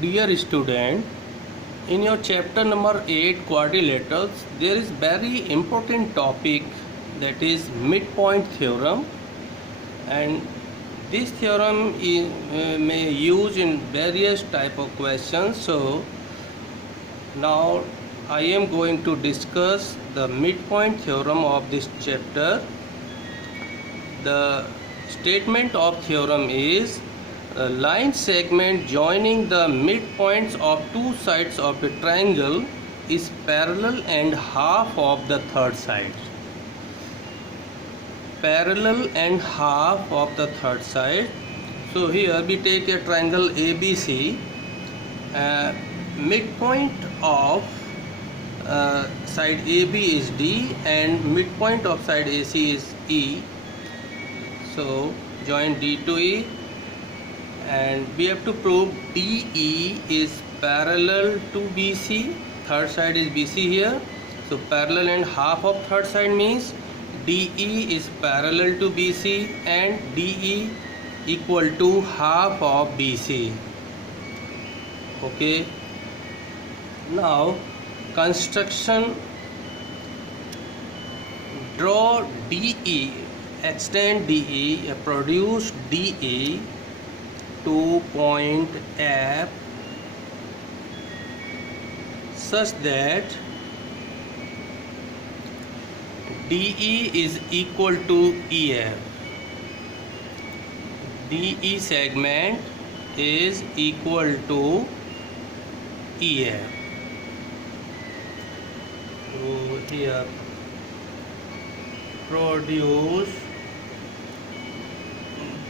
Dear student, in your chapter number 8 quadrilaterals, there is very important topic, that is midpoint theorem, and this theorem is may use in various type of questions. So now I am going to discuss the midpoint theorem of this chapter. The statement of theorem is a line segment joining the midpoints of two sides of a triangle is parallel and half of the third side. Parallel and half of the third side. So here we take a triangle ABC. Midpoint of side AB is D and midpoint of side AC is E. So join D to E, and we have to prove DE is parallel to BC. Third side is BC here. So parallel and half of third side means DE is parallel to BC and DE equal to half of BC. Okay. Now construction. Draw DE, extend DE, produce DE to point F such that DE is equal to EF. DE segment is equal to EF. So here produce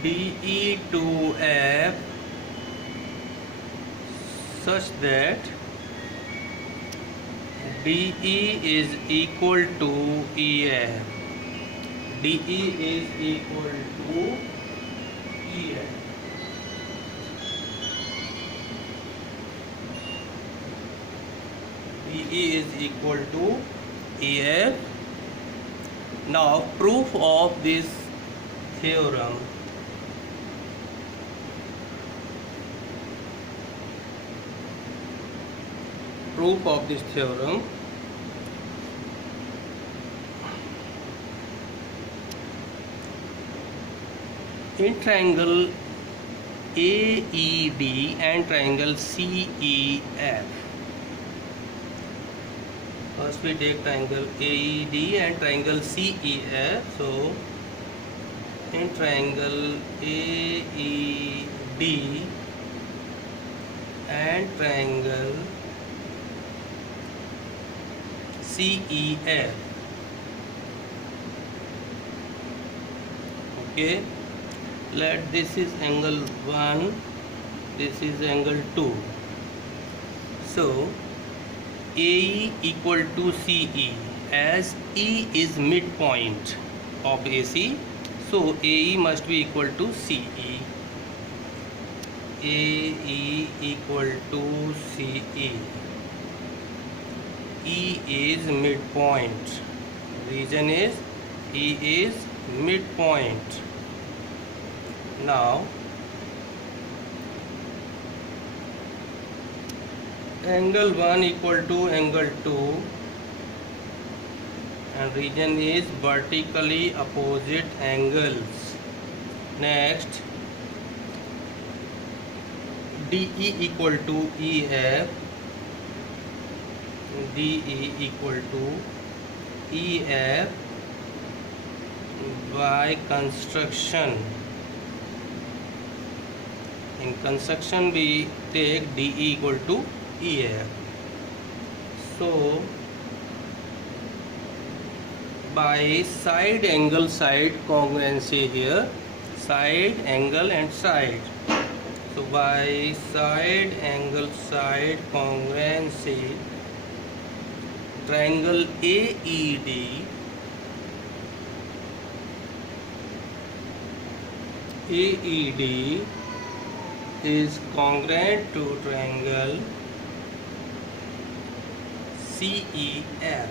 DE to F such that DE is equal to EF. DE is equal to EF. DE is equal to EF. Now proof of this theorem. Proof of this theorem. In triangle AED and triangle CEF. First we take triangle AED and triangle CEF. So in triangle AED and triangle CEF. Okay, let this is angle 1, this is angle 2. So AE equal to CE, as E is midpoint of AC, so AE must be equal to CE. AE equal to CE. E is midpoint. Reason is E is midpoint. Now angle 1 equal to angle 2 and region is vertically opposite angles. Next DE equal to EF. DE equal to EF by construction. In construction we take DE equal to EF. So by side angle side congruency here, side angle and side. So by side angle side congruency, triangle AED is congruent to triangle CEF.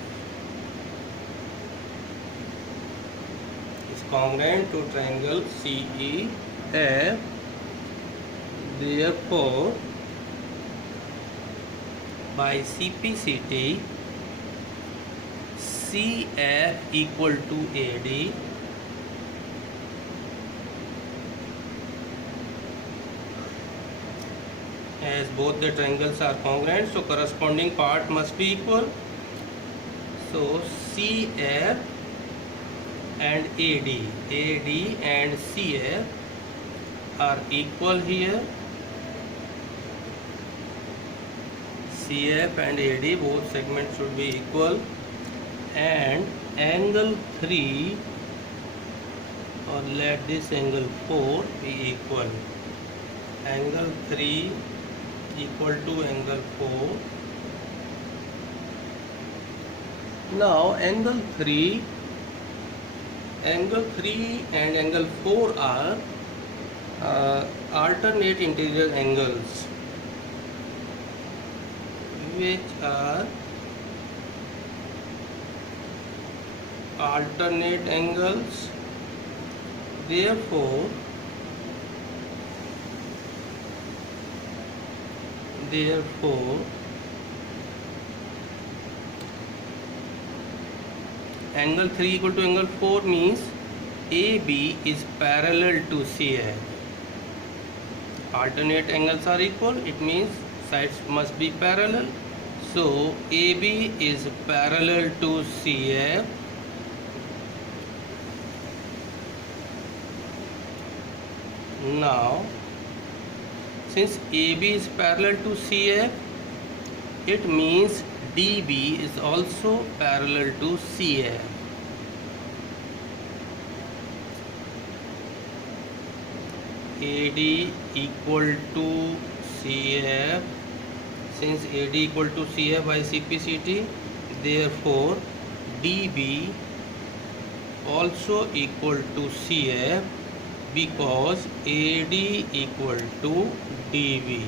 Is congruent to triangle CEF. Therefore by CPCT, CF equal to AD, as both the triangles are congruent, so corresponding part must be equal. So CF and AD and CF are equal here. CF and AD both segments should be equal, and angle 3, or let this angle 4 be equal. Angle 3 equal to angle 4. Now angle 3 and angle 4 are alternate interior angles, which are alternate angles. Therefore angle 3 equal to angle 4 means AB is parallel to CF. Alternate angles are equal, it means sides must be parallel. So AB is parallel to CF. Now, since AB is parallel to CF, it means DB is also parallel to CF. AD equal to CF. Since AD equal to CF by CPCT, therefore DB also equal to CF, because AD equal to DB.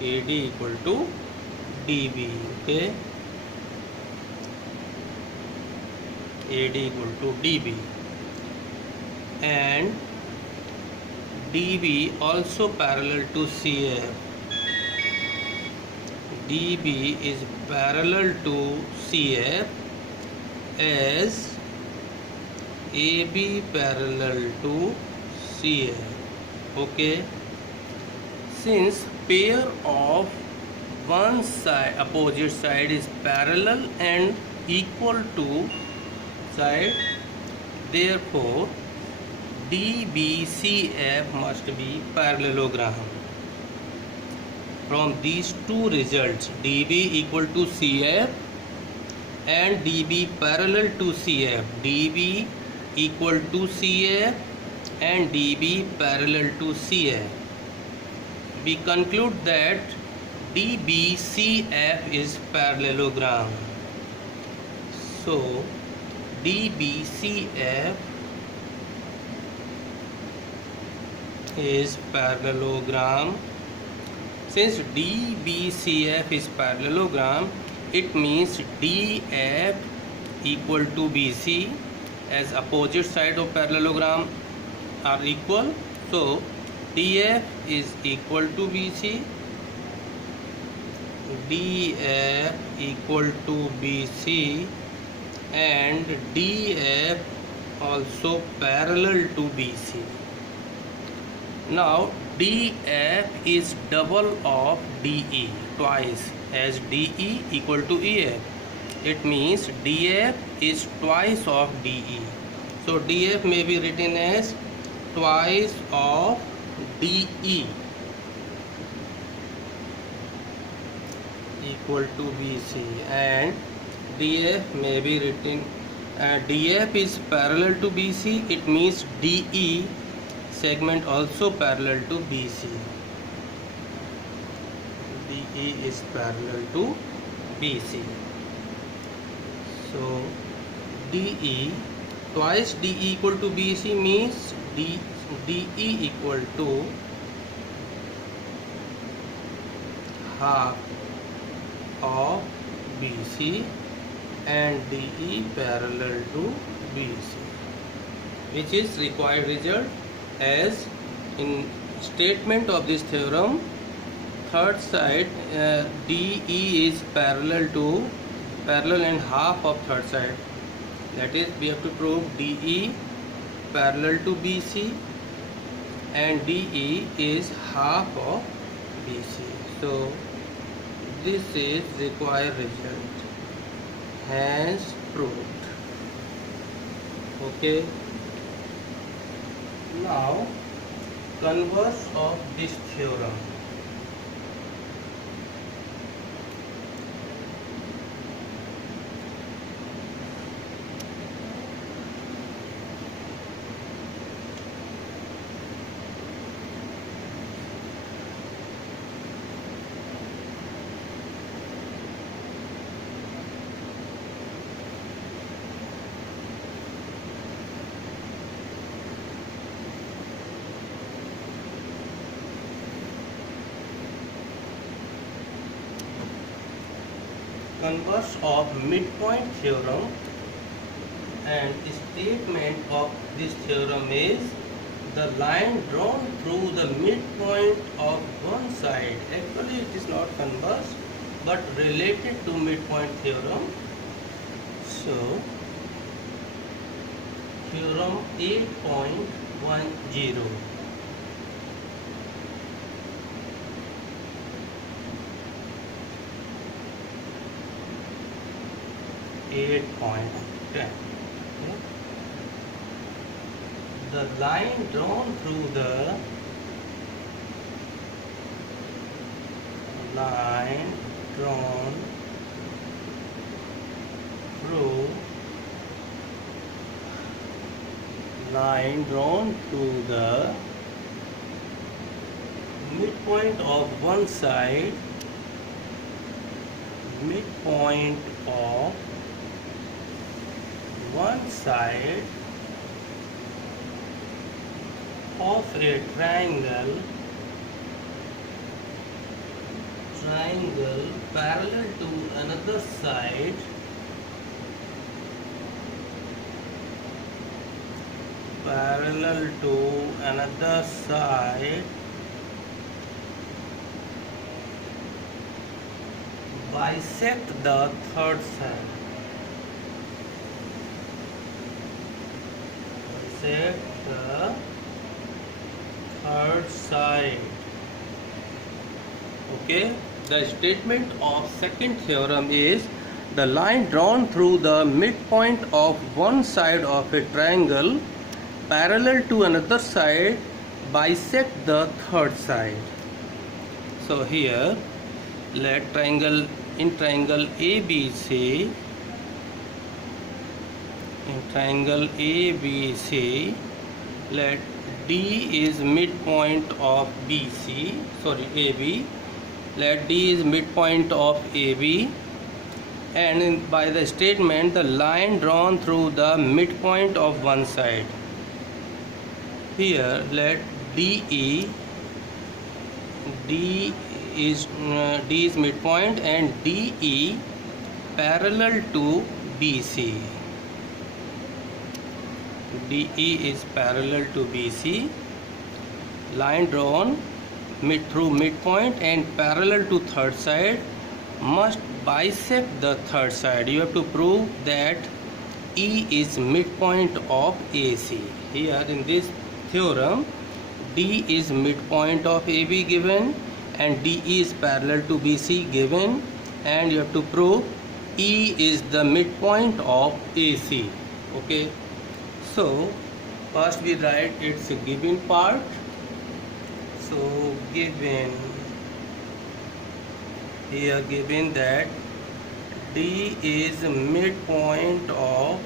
AD equal to DB. Okay, AD equal to DB, and DB also parallel to CF. DB is parallel to CF as AB parallel to CF. Okay, since pair of one side opposite side is parallel and equal to side, therefore DBCF must be parallelogram. From these two results, DB equal to CF and DB parallel to CF, DB equal to CF and DB parallel to CF, we conclude that DBCF is parallelogram. So DBCF is parallelogram. Since DBCF is parallelogram, it means DF equal to BC, as opposite side of parallelogram are equal. So DF is equal to BC, DF equal to BC, and DF also parallel to BC. Now DF is double of DE twice, as DE equal to EF. It means DF is twice of DE. So DF may be written as twice of DE equal to BC, and DF may be written DF is parallel to BC. It means DE segment also parallel to BC. DE is parallel to BC. So DE twice DE equal to BC means DE equal to half of BC and DE parallel to BC, which is required result, as in statement of this theorem third side, DE is parallel and half of third side. That is, we have to prove DE parallel to BC and DE is half of BC. So this is required result, hence proved. Okay. Now converse of this theorem. Converse of midpoint theorem, and statement of this theorem is the line drawn through the midpoint of one side. Actually it is not converse but related to midpoint theorem. So theorem 8.10. The line drawn through the midpoint of one side, of a triangle parallel to another side bisect the third side. Okay, the statement of second theorem is the line drawn through the midpoint of one side of a triangle parallel to another side bisect the third side. So here let triangle ABC, let D is midpoint of AB, let D is midpoint of AB, and by the statement the line drawn through the midpoint of one side. Here let D is midpoint and DE parallel to BC. DE is parallel to BC. Line drawn through midpoint and parallel to third side must bisect the third side. You have to prove that E is midpoint of AC. Here in this theorem, D is midpoint of AB given and DE is parallel to BC given, and you have to prove E is the midpoint of AC. Okay, so first we write its given part. So given that D is midpoint of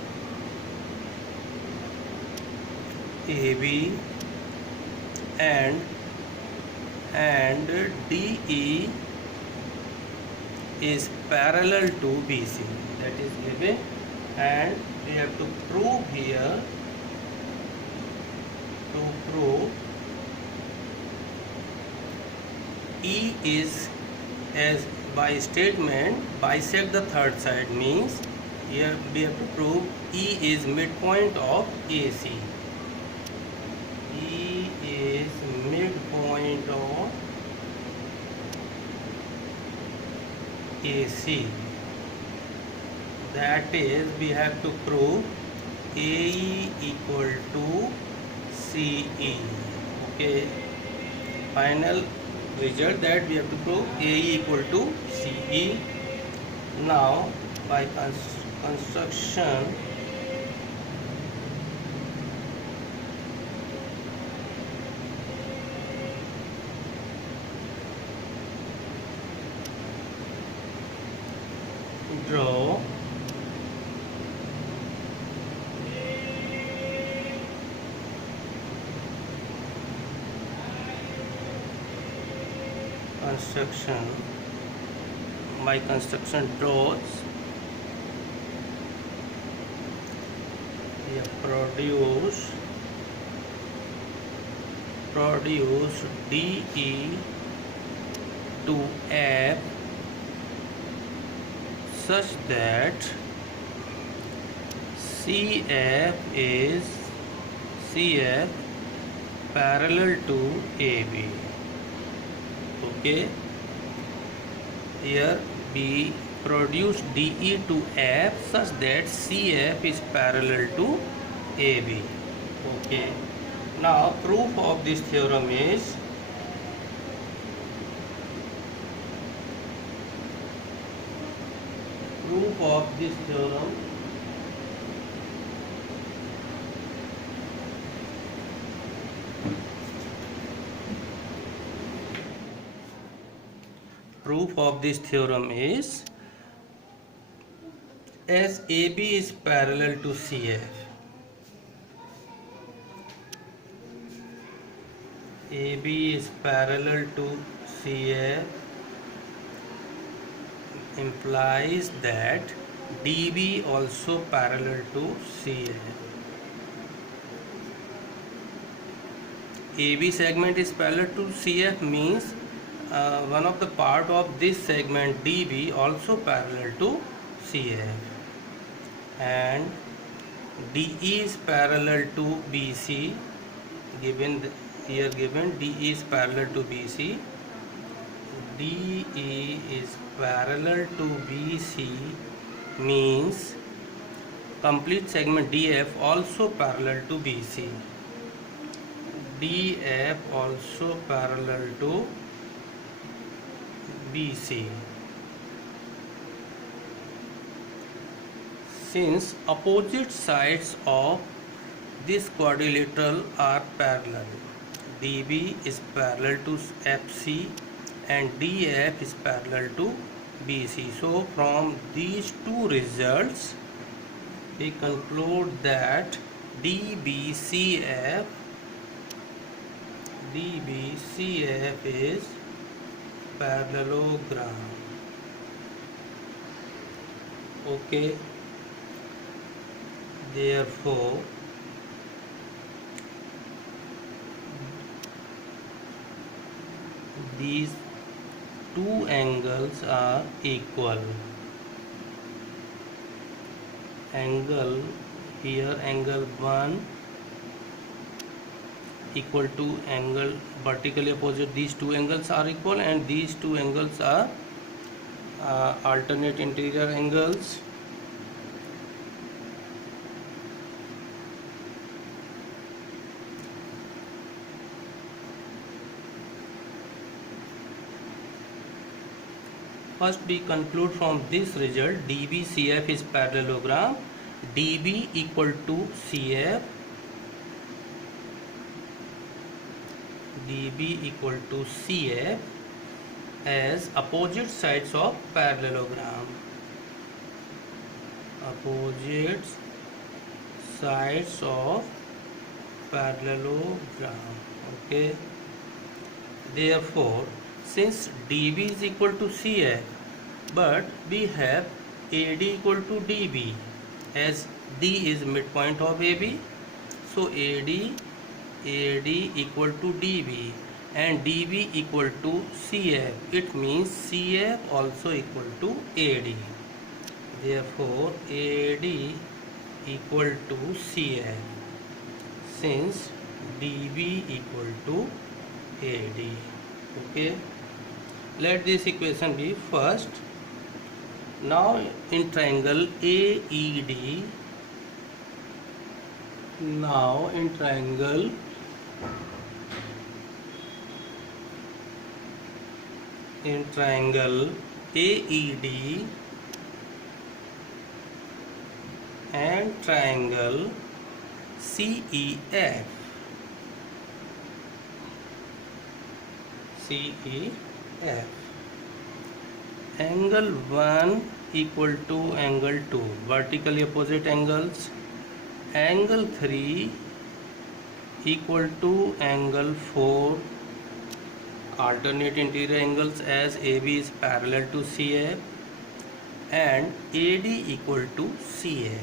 AB and DE is parallel to BC. That is given, and we have to prove here E is, as by statement, bisect the third side, means here we have to prove E is midpoint of AC. E is midpoint of AC. That is, we have to prove AE equal to CE. Okay. Final result that we have to prove AE equal to CE. Now, by construction, draw construction. My construction draws produce DE to F such that CF parallel to AB. Okay, here we produce DE to F such that CF is parallel to AB. Okay, now proof of this theorem is proof of this theorem is as AB is parallel to CF, AB is parallel to CF implies that DB also parallel to CF. AB segment is parallel to CF means one of the part of this segment DB also parallel to CF, and DE is parallel to BC. Given DE is parallel to BC. DE is parallel to BC means complete segment DF also parallel to BC. DF also parallel to BC. Since opposite sides of this quadrilateral are parallel, DB is parallel to FC and DF is parallel to BC. So from these two results we conclude that DBCF is parallelogram. Okay, therefore these two angles are equal. Angle here, angle 1 equal to angle vertically opposite. These two angles are equal and these two angles are alternate interior angles. First we conclude from this result DBCF is parallelogram. DB equal to CF, DB equal to CF as opposite sides of parallelogram. Opposite sides of parallelogram. Okay. Therefore, since DB is equal to CF, but we have AD equal to DB as D is midpoint of AB, so AD equal to DB and DB equal to CF. It means CF also equal to AD. Therefore, AD equal to CF since DB equal to AD. Okay. Let this equation be first Now in triangle AED, now in triangle AED and triangle CEF. Angle 1 equal to angle 2, vertically opposite angles. Angle 3 equal to angle 4, alternate interior angles, as AB is parallel to CF, and AD equal to CF.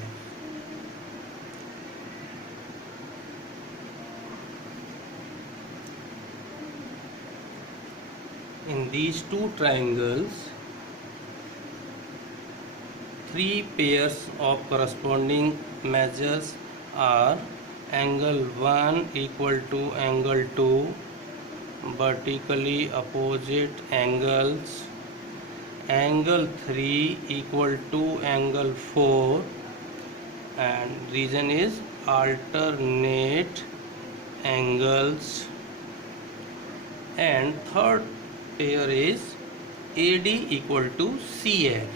In these two triangles, three pairs of corresponding measures are angle 1 equal to angle 2, vertically opposite angles. Angle 3 equal to angle 4, and reason is alternate angles. And third pair is AD equal to CF.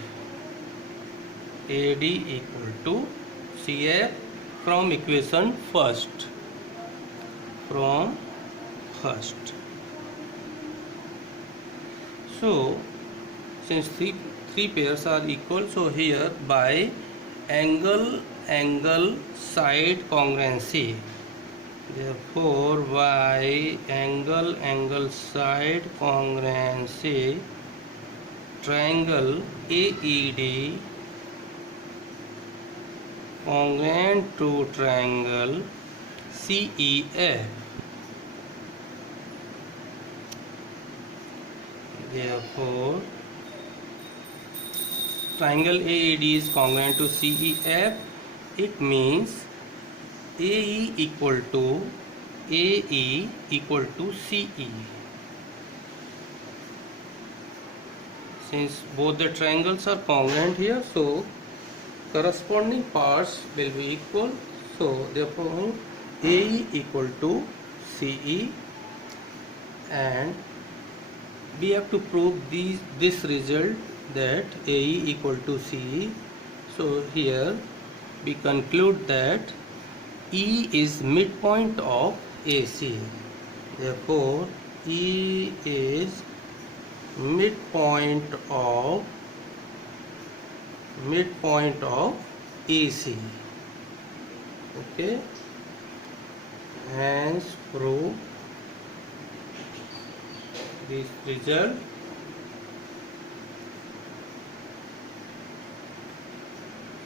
AD equal to CF from equation first. So since three pairs are equal, so here by angle side congruency, therefore by angle side congruency, triangle AED congruent to triangle CEF. Therefore triangle AED is congruent to CEF. It means AE equal to CE. Since both the triangles are congruent here, so corresponding parts will be equal. So therefore AE equal to CE, and we have to prove this result, that AE equal to CE. So here we conclude that E is midpoint of AC. Therefore E is midpoint of AC. Okay, hence prove this result.